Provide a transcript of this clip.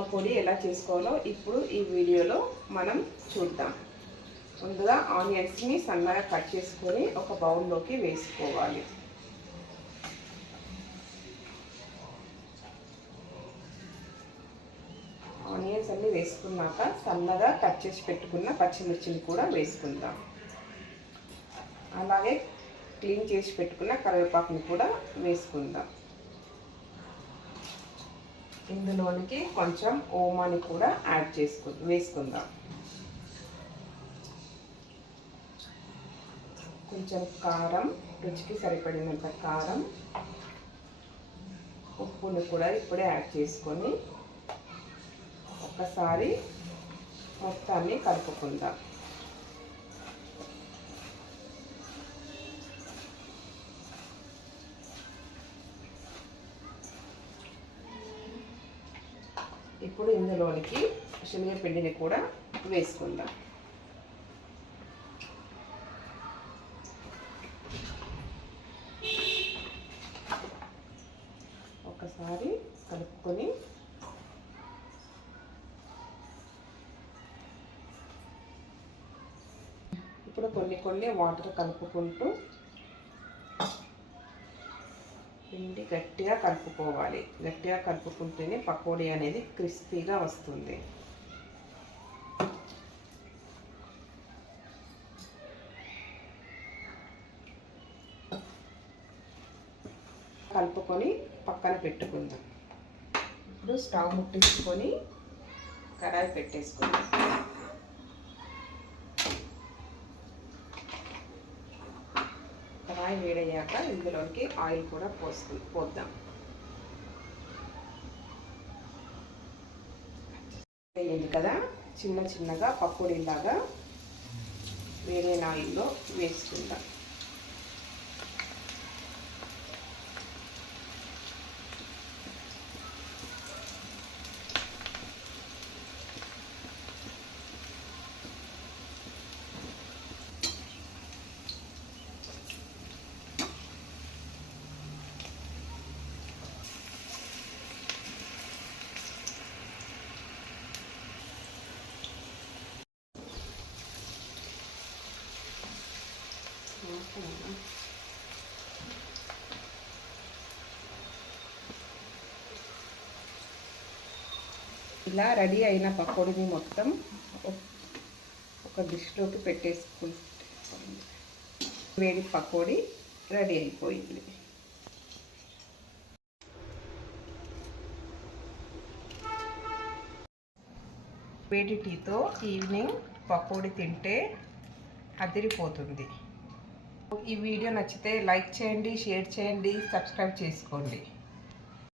పకోడీ ఎలా చేసుకోవాలో ఇప్పుడు ఈ వీడియోలో మనం చూద్దాం. ముందుగా ఆనియన్స్ని సన్నగా కట్ చేసుకొని ఒక బౌల్లోకి వేసుకోవాలి. ఆనియన్స్ అన్నీ వేసుకున్నాక సన్నగా కట్ చేసి పెట్టుకున్న పచ్చిమిర్చిని కూడా వేసుకుందాం. అలాగే క్లీన్ చేసి పెట్టుకున్న కరివేపాకుని కూడా వేసుకుందాం. ఇందులోనికి కొంచెం ఓమాని కూడా వేసుకుందాం. కొంచెం కారం, రుచికి సరిపడినంత కారం, ఉప్పుని కూడా ఇప్పుడే యాడ్ చేసుకొని ఒకసారి మొత్తాన్ని కలుపుకుందాం. ఇప్పుడు ఇందులోనికి శనగపిండిని కూడా వేసుకుందాం. ఒకసారి కలుపుకొని ఇప్పుడు కొన్ని వాటర్ కలుపుకుంటూ పిండి గట్టిగా కలుపుకోవాలి. గట్టిగా కలుపుకుంటేనే పకోడీ అనేది క్రిస్పీగా వస్తుంది. కలుపుకొని పక్కన పెట్టుకుందాం. ఇప్పుడు స్టవ్ ముట్టించుకొని కడాయి పెట్టేసుకుందాం. కడాయి వేడయ్యాక ఇందులోకి ఆయిల్ కూడా పోద్దాం. వేయండి కదా, చిన్నగా పకోడీలాగా వేరే ఆయిల్లో వేసుకుందాం. ఇలా రెడీ అయిన పకోడీని మొత్తం ఒక డిష్లోకి పెట్టేసుకుంటే వేడి పకోడీ రెడీ అయిపోయింది. వేడి టీతో ఈవినింగ్ పకోడీ తింటే అదిరిపోతుంది. ఈ వీడియో నచ్చితే లైక్ చేయండి, షేర్ చేయండి, సబ్స్క్రైబ్ చేసుకోండి.